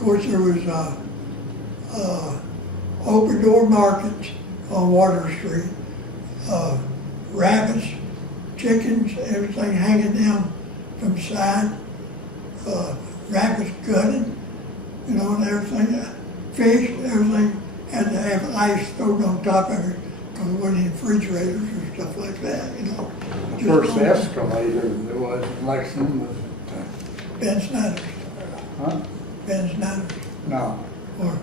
course, there was open door markets on Water Street, rabbits, chickens, everything hanging down from the side, rabbits gutted, you know, and everything, fish, everything had to have ice thrown on top of it because there wasn't any refrigerators or stuff like that, you know. The first escalator there was in Lexington was Ben Snyder's. huh? Ben Snyder's. No. Or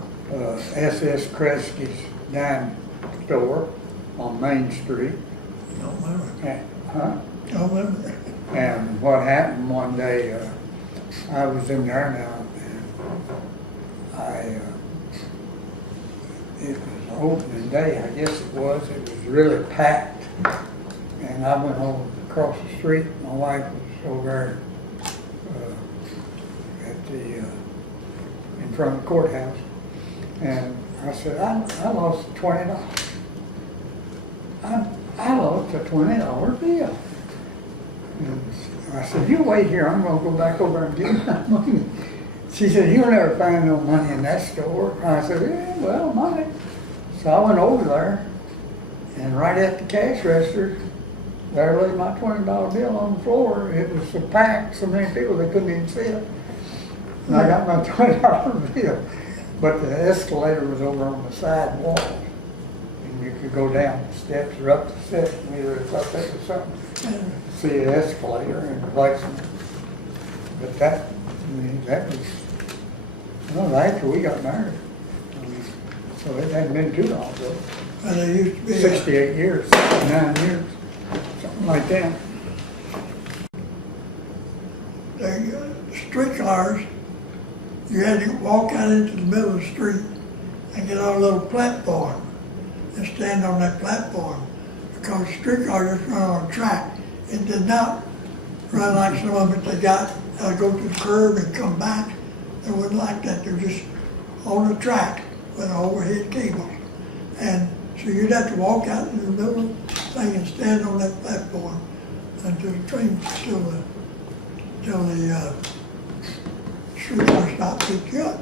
S.S. Kresge's dime store on Main Street. don't remember. Huh? Don't remember. And what happened one day, I was in there now, and it was opening day, I guess it was really packed. And I went over across the street, my wife was over there at the, in front of the courthouse. And I said, I lost $20. I lost a $20 bill. And I said, you wait here, I'm gonna go back over and get my money. She said, you'll never find no money in that store. I said, yeah, well, money. So I went over there, and right at the cash register, there lay my $20 bill on the floor. It was so packed, so many people, they couldn't even see it. And I got my $20 bill. But the escalator was over on the side wall. And you could go down the steps or up the steps, and either thought that was something. See an escalator in Lexington. But that, I mean, that was, well, after we got married. So it hadn't been too long ago. And there used to be 68 years, 69 years, something like that. the streetcars, you had to walk out into the middle of the street and get on a little platform and stand on that platform because streetcars just run on a track. It did not run like some of it they got, go to the curb and come back. They wasn't like that. They're just on the track with overhead cables. And so you'd have to walk out in the middle of the thing and stand on that platform until the train, till the streetcar stopped picked you up.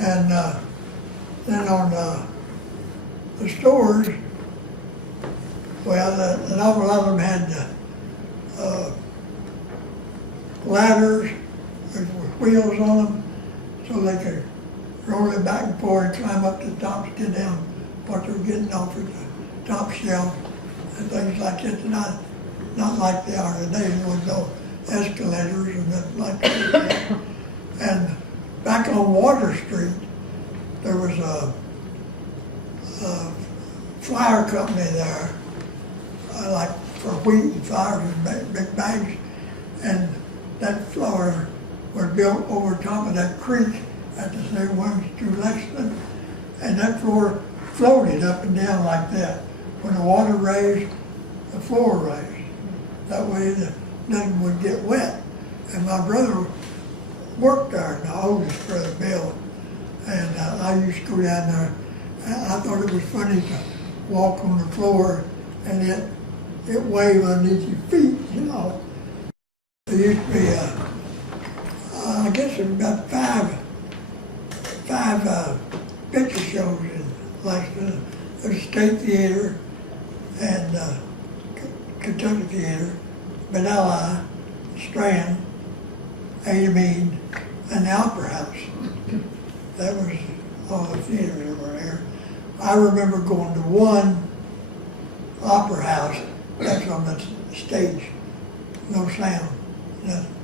And then on the stores, well, an awful lot of them had ladders with wheels on them so they could roll it back and forth and climb up to the top to get down what they were getting off at the top shelf and things like that. Not like they are today. There was no escalators and nothing like that. And back on Water Street, there was a flour company there, like for wheat and flour in big bags. And that flour was built over top of that creek at the same ones to Lexington. And that floor floated up and down like that. When the water raised, the floor raised. That way nothing would get wet. And my brother worked there, my oldest brother, Bill. And I used to go down there. And I thought it was funny to walk on the floor and it wave underneath your feet, you know. There used to be, I guess there was about five picture shows in Lexington. There's a State Theater and Kentucky Theater, Manila, Strand, Ada Mead, and the Opera House. That was all the theaters that were there. I remember going to one opera house that's on the stage, no sound, nothing.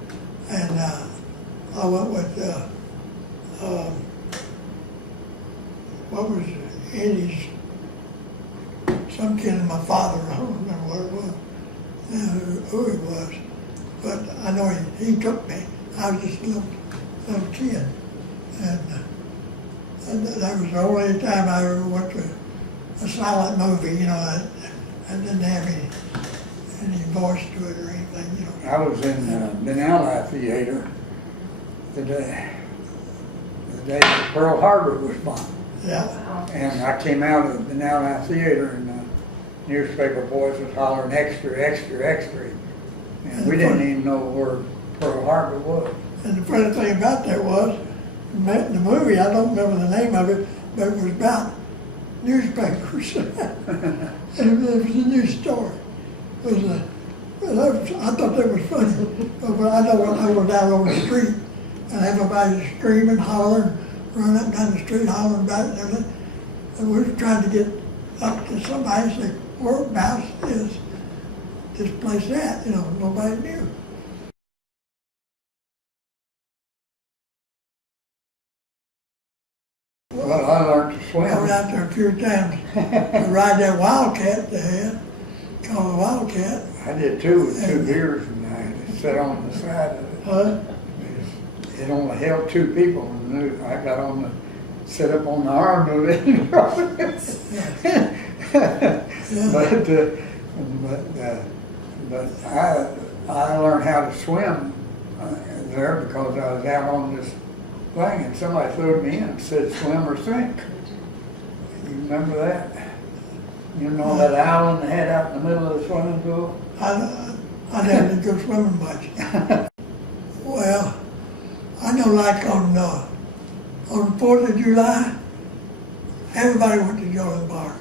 And I went with, what was Eddie's, some kid of my father, I don't remember what it was, who it was, but I know he took me. I was just a little kid. And that was the only time I ever went to a silent movie, you know, I didn't have any voice to it or anything, you know. I was in the Manila Theater the day Pearl Harbor was bombed. Yeah. And I came out of the Manila Theater and the newspaper boys was hollering extra, extra, extra. And we didn't even know where Pearl Harbor was. And the funny thing about that was, the movie, I don't remember the name of it, but it was about newspapers. And it was a news story. It was I thought that was funny. But I know when I was out on the street and everybody screaming, hollering, running up and down the street, hollering about it and everything. And we were trying to get up to somebody and say, whereabouts is this place at? You know, nobody knew. Well, I learned to I swim. went out there a few times to ride that wildcat they had, called a wildcat. I did too with 2 beers, and I sat on the side of it. Huh? It only held 2 people, and I got on the, sit up on the arm of it. But I learned how to swim there because I was out on this thing, and somebody threw me in and said, swim or sink. You remember that? You know that island they had out in the middle of the swimming pool? I never did go swimming much. Well, I know like on the 4th of July, everybody went to Jordan Park.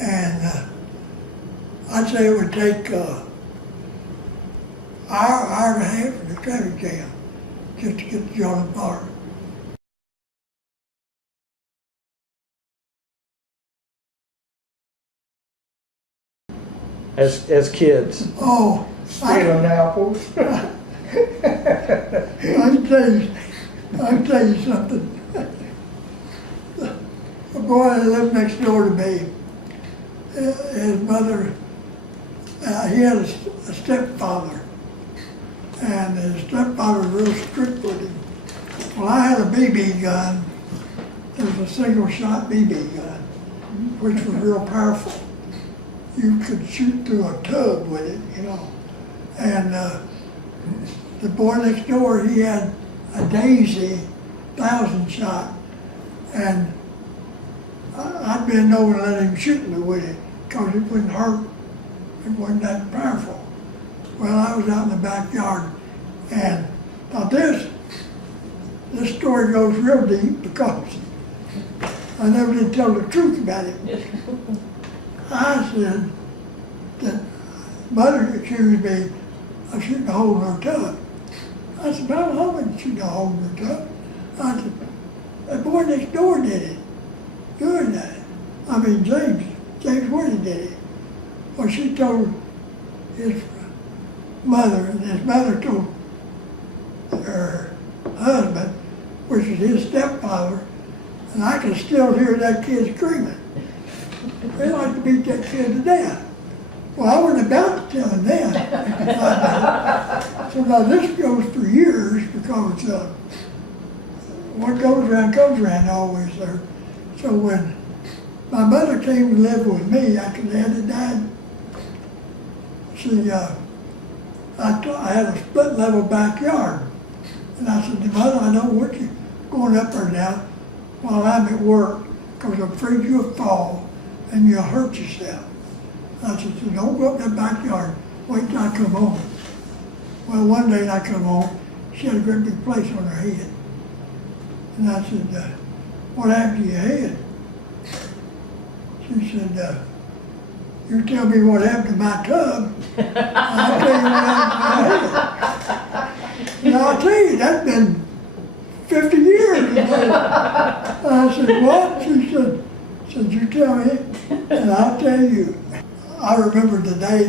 And I'd say it would take hour and a half for the traffic jam just to get to Jordan Park. As kids. Oh, Stealing apples. I can tell you something. A boy that lived next door to me, his mother, he had a stepfather, and his stepfather was real strict with him. Well, I had a BB gun. It was a single-shot BB gun, which was real powerful. You could shoot through a tub with it, you know. And the boy next door, he had a Daisy 1000-shot, and I'd been over and let him shoot me with it because it wouldn't hurt. It wasn't that powerful. Well, I was out in the backyard, and now this story goes real deep because I never did tell the truth about it. I said that mother accused me of shooting a hole in her tub. I said, well, I wouldn't shoot a hole in her tub. I said, that boy next door did it. Doing that. I mean, James Woody did it. Well, she told his mother, and his mother told her husband, which is his stepfather, and I can still hear that kid screaming. They like to beat that kid to death. Well, I wasn't about to tell him that. So now this goes for years because what goes around comes around always there. So when my mother came to live with me after Dad had died, I had a split level backyard. And I said to Mother, I don't want you going up there now while I'm at work because I'm afraid you'll fall and you'll hurt yourself. I said, so don't go up that backyard. Wait till I come home. Well, one day I come home, she had a great big place on her head. And I said, what happened to your head? She said, you tell me what happened to my tub, I'll tell you what happened to my head. And I'll tell you, that's been 50 years ago. I said, what? She said, you tell me, and I'll tell you. I remember the day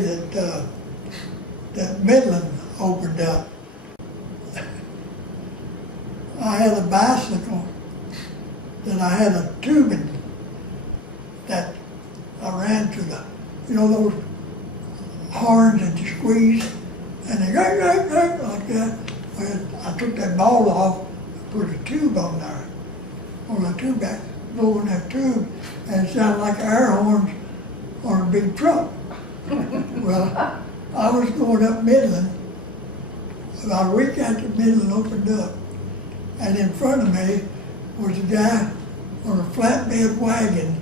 that Midland opened up. I had a bicycle that I had a tubing that I ran to those horns that you squeeze, and they like that. Well, I took that ball off and put a tube on there, on the tube back, blowing that tube, and it sounded like air horns on a big truck. Well, I was going up Midland about a week after Midland opened up, and in front of me was a guy on a flatbed wagon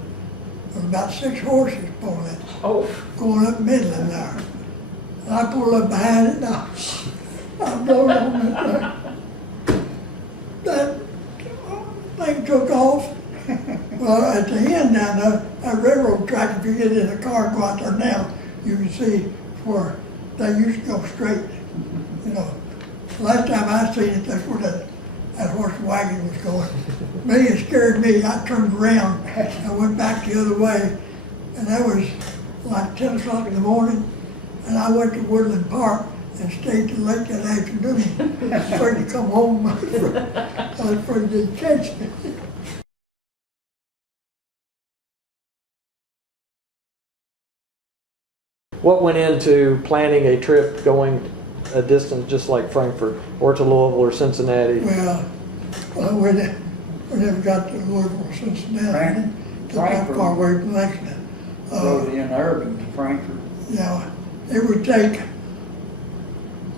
with about 6 horses pulling it, going up Midland there. And I pulled up behind it, and I blowed on that thing. That thing took off. Well, at the end down there, that railroad track, if you get in a car and go out there now, you can see where they used to go straight. You know, last time I seen it, that's where that horse wagon was going. Me, it scared me. I turned around and went back the other way. And that was like 10 o'clock in the morning. And I went to Woodland Park and stayed till late that afternoon. Afraid to come home. I was afraid they'd catch me. What went into planning a trip going a distance just like Frankfort or to Louisville or Cincinnati? Well, we never got to Louisville, Cincinnati. Took that far away from Lexington. Rode in Urban to Frankfurt. Yeah, it would take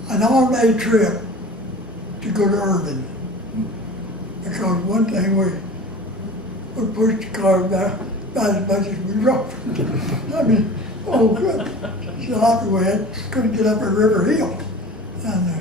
an all-day trip to go to Urban. Because one thing, we pushed the car about as much as we drove. I mean, oh good. Jalopy we had, couldn't get up at River Hill. And